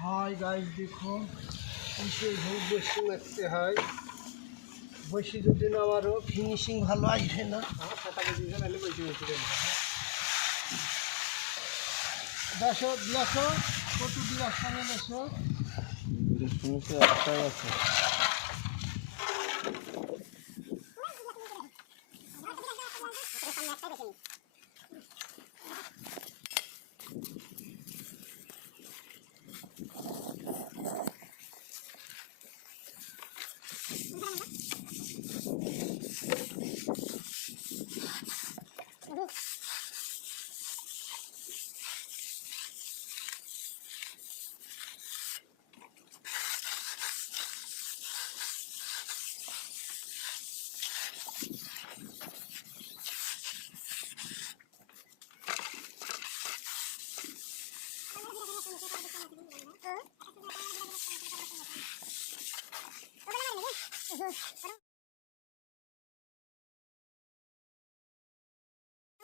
hi guys देखो इसे बहुत बेशी लगते हैं बेशी जो दिन आमारो फिनिशिंग ভালো আসবে না সেটা বেশি নালে বেশি বেশি দেন দেখো দেখো কত দিন আসছে না দেখো একটাই আছে